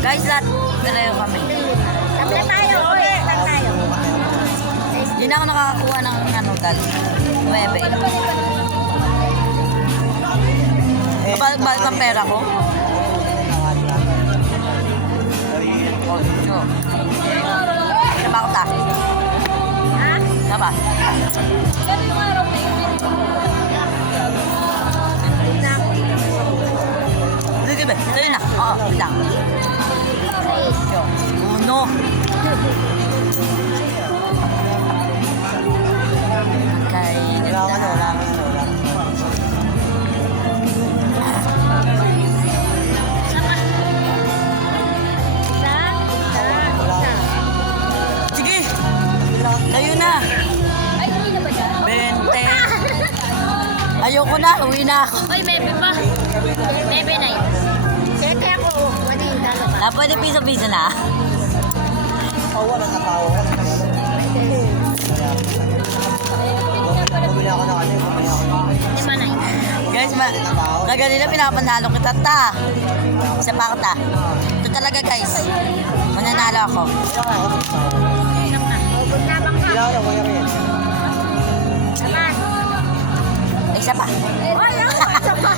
Guys, lahat galayo kami. Tabla tayo, oy. Lang tayo. Hindi na ako nakakakuha ng ano, dal. 9. Balik ng pera ko. Ano ba ako ta? Ha? Ano ba? Sige ba? Sa'yo na. Oo, lang. Uno. Kainin na. Sige. Kayo na. 20. Ayoko na. Uwi na ako. Oy, bebe pa. Bebe na yun. Sete ako. Wali, dalo pa. Pwede piso-piso na. Lima na yun. Guys, na ganina pinapanalo kita ta. Isa pa ako ta. Ito talaga guys. Mananalo ako. Ilang na. Labang ka. Labas. Isa pa. Oy, isa pa.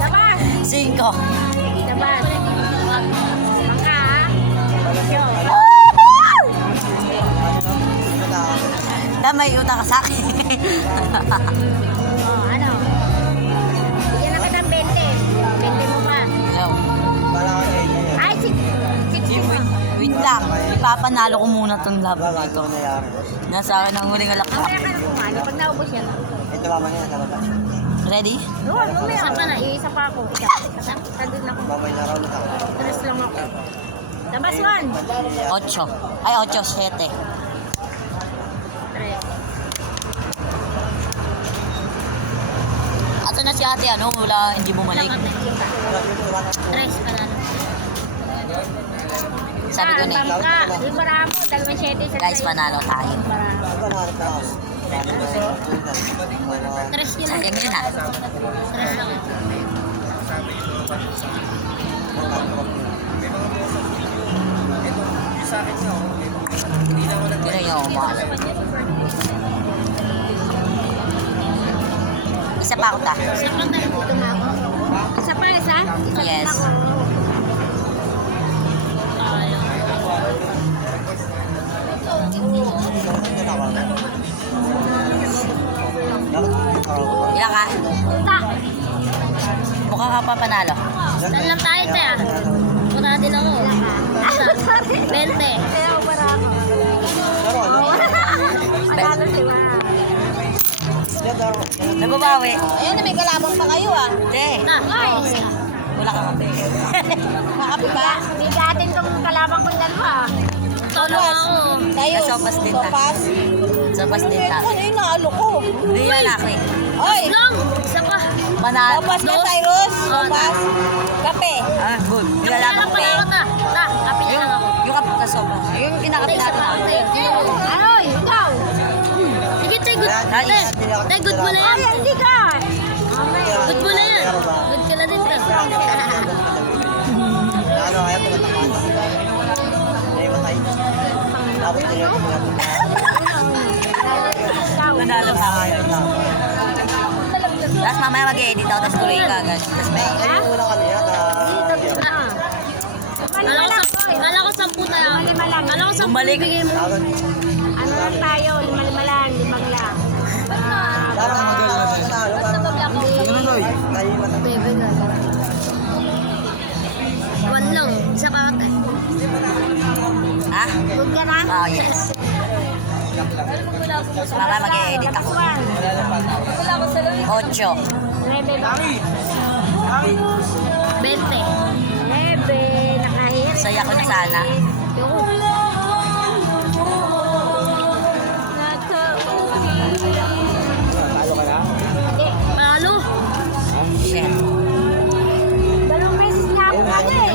Labas. 5. Labas. Bangka, ha? May utang ka sa akin. Oh, ano? Bigyan na kita ng 20. 20 mo pa. No. Ay, Wait lang. Ipapanalo ko muna itong laban dito. Nasa akin ang huling alak. mamaya ka na kumalo. Pag naubos yan. Ready? Doon, mamaya. Isa pa na. Isa pa ako. Tandun ako. Tres lang ako. Labas 1. 8. Ay, 8, 7. Tres. Ato na si ate, ano? Wala, hindi bumalik. Tres pa na. Sabi ko na eh. Bangka. Yung maramo. 2-7. Guys, panalo tayo. Tres yun. Sa akin yun ha. Tres lang. Yun yung umahal. Isa pa ako ta. Isa pa na. Ito na ako. Isa pa, isa? Isa Yes. pa ako. Ilan ka? Ta. Mukha ka pa panalo. Saan lang tayo, te, ah? Punta din ako. Sorry. 20. Kaya ako para ako. Panalo si Ma. Nagbabawi. Ayun, may kalabang pa kayo, ah. Te, Na, ay. wala ka kape. Makapi ba? Bigatin tong kalabang kong dalawa. Solo ako. Tayo. Sopas din ta. Sopas din ta. Ano yung naalo ko? Hindi yan ako eh. Oy! Long! Isa pa. Manalo. Sopas ka, Cyrus? Sopas? Kape? Ah, good. Hindi Kape wala na lang kape. pala ako, ta. Ta, kape na lang ako. Yung kape ka sopa. Yung kinakape Isa natin. pa. Aroy, ikaw. Sige, tay, good. Tay, good mo na yan. Ay, hindi ka. Good mo na yan. Good ka na din, ta. Manalo pa ako. Tapos mamaya mag-edit ako, tapos tuloy ka agad. Tapos may... Kala ko 10 na lang. Kala ko 10 Bumalik. bigay mo. Ano lang tayo? 5 lang. 5 lang. Basta pag ako. Bebe na. 1 lang. Isa pa ako. Ha? Good ka na? Oh, yes. Mamaya mag-edit ako. 8. 9 ba? 20. 9. Nakahirit. Saya ko na sana. Panalo. Shit. 2 beses nga ako kasi. 2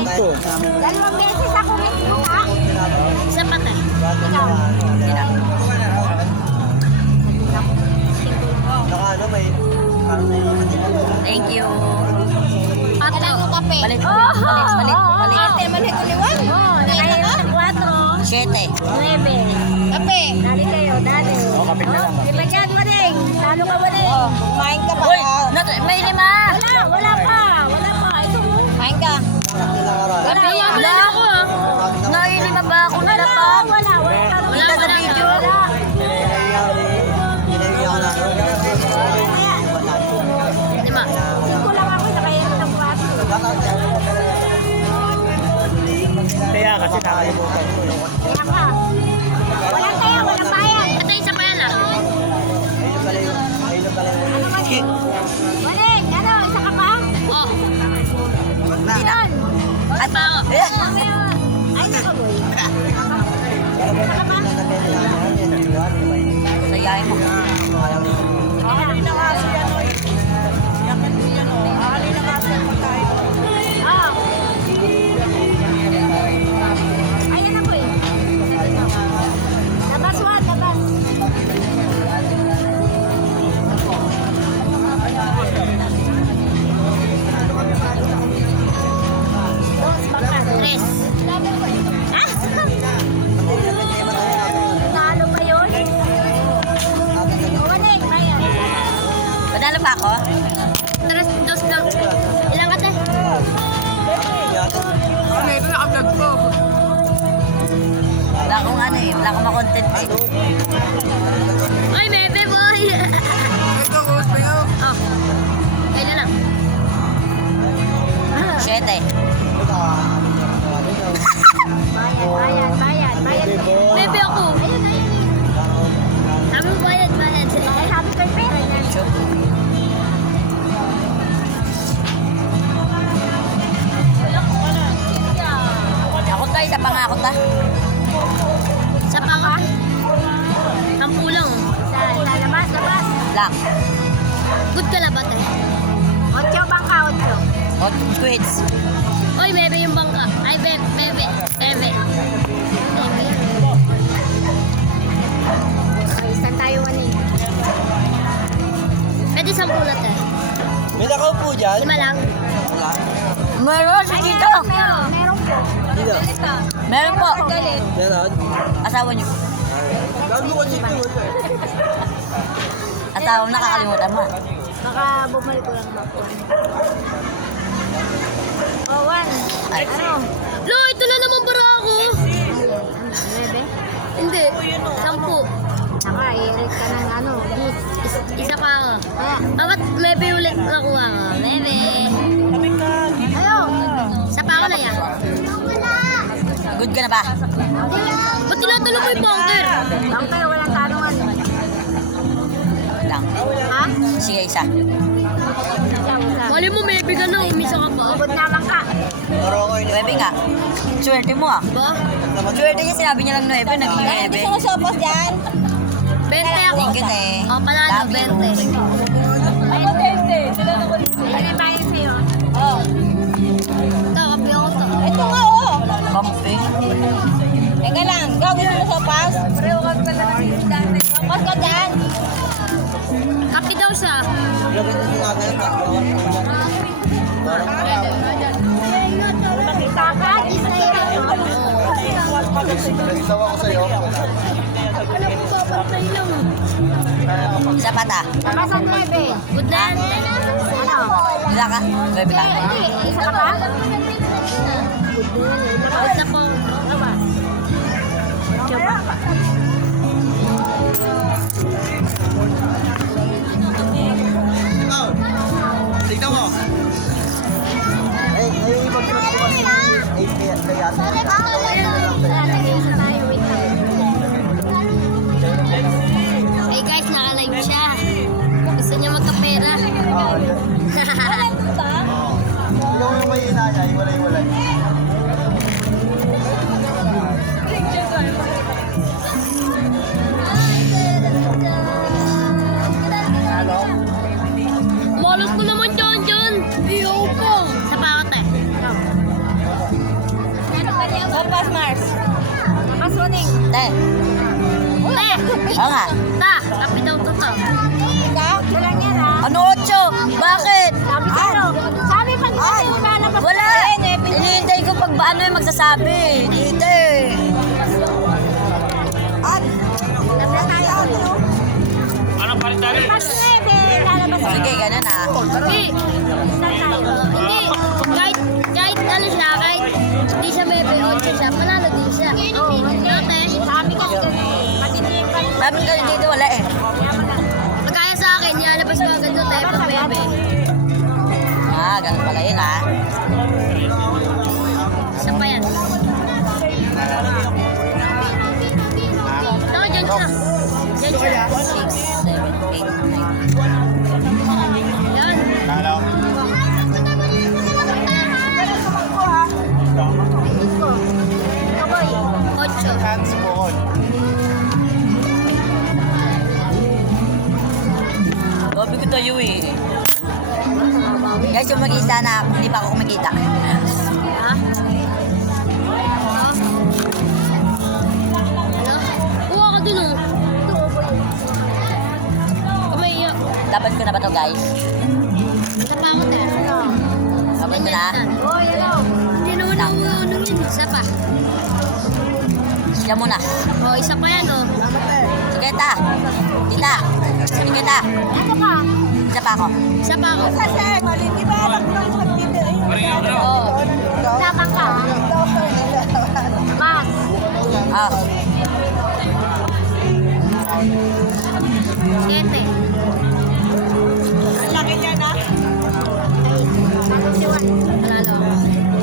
beses ako mismo ka. Isa pa tayo. Ikaw. Hindi na. Thank you. Ate, Malit, malit. Malit uliwan. Oo, nakaya ng 4. 7. 9. Kape. Dali kayo, dali. kape na lang. Ibigyan mo rin. Talo ka mo rin. Kumain ka pa. Uy, may 5. Wala pa. Ito mo. Kumain ka. Wala. Wala ako. Nailima ba ako nila pa? Wala. Kita sa video. Lima. 5 lang ako, nakaya ng 4. Kaya kasi nakalimutan ko. Kaya ka. Walang kaya, walang bayan. Ito isa pa yan ah. Ano ba yun? Waling, isa ka pa? Oo. Hindi na. Ay, pa ako. Ay, naka boy. Isa ka pa? Sayahin mo. Ah. Ayan na boy. Labas, Juan, labas. Dos, baka. 3. Ah! Nalo pa yun? Waling, bayan. Panalo pa ako? 3, 2 lang. Ilang ka te? Wala akong ano eh. Wala akong makontent eh. Ay, bebe boy! Oh. Kaya lang. 7. Bayan. Bebe ako. Ayun. Sabi mo bayad. Ay, sabi ko yung pera niya. Ako tayo sa pangako ta. Sa panga? Ang pulang. Sa labas. Lang. Good ka na ba, te? 8 bangka, 8. Hot squids. Oy, bebe yung bangka. Ay, bebe. Okay, stand tayo kanina. Pwede 10 na, te. May nakaupo dyan? 5 lang. Meron si Tito. Meron po. Dito. Meron po. Meron? Asawa niyo. Gago ko chip ko. Asawa mo nakakalimutan mo. Baka bumalik ko lang ba? Oh, 1. Ay. Ano? Lo, ito na naman para ako. Bebe? Hindi. 10. Saka, i-rate ka ng ano. Isa pa ako. Ba't bebe ulit nakuha ko? Bebe. Ayo. Isa pa ako na yan. Good ka na ba? Ba't tinatanong mo yung bunker? Bunker, walang tanungan. Lang. Ha? Sige, isa. Mali mo, maybe ka na. Umisa ka pa. Ubod naman ka. Nuebe nga. Swerte mo ah. Ba? Swerte niya, sinabi niya lang 9, naging 9. Gusto mo sopos dyan? 20 ako. Thank you, te. Oh, panalo, Love you. 20. Ako 20. Ay, bayan sa'yo. Oo. Ito, kapi ako to. Ito nga, oo. Kampi. Teka lang. Gaw, gusto mo sopas? Sopas ka dyan. Kapi daw siya. Makita ka, isa yan. Nagsawa ko sa'yo. Alam mo ba, pantay lang. Isa pa ta. Kasan, bebe? Good na. Ano? Isa ka? 9 ka? Isa ka ba? Good na po. Diba? Tignan mo. Ay, ibag-ibag ko kasi 8 kaya. Hey guys, naka-live siya. Gusto niya magkapera. Yung may ina niya, iwalay-walay. Malos ko naman dyan. Iyo po. Sa pakot eh. Sopas, Mars. Sopas, Roning. Te. Te! Oo nga. Ta! Kapi daw to to. Ikaw? Ito lang yan ha. Ano 8? Bakit? Sabi sa'yo. Sabi pag ito Ay, yung lalabas. wala nagsasabi. Dito eh. At, Pas 9, lalabas sige, ganun ah. Hindi. Hindi. Kahit ano siya, kahit hindi siya may 8 siya, panalo din siya. Oo. Dati, Kami kasi matitipan. Sabi ko dito wala eh. kagaya sa akin, nilalabas ko agad doon tayo pag bebe. Ah, ganun pala yun ah. Isa pa yan. Ito, dyan siya. Dyan siya. 6, 7, 8, 9. Yan. Ocho. Sabi ko tayo eh. Guys, yung mag-isa na hindi pa ako kumikita. Ha? Ano? Kuha ka dun oh. Kamay, Dapat ko na ba to guys? isa pa ako tayo. Dapat ko na. Hindi naman ako ano yun. Isa pa. Siya muna. Oh, isa pa yan oh. Sige ta. Tita. Sige ta. Ano ka? Isa pa ako. Isa pa ako. Kasi, di ba alam ko yung magtitira yun? Oo. Tama ka. Mas. Ah. Siyete. Laki niya na. Panalo ako.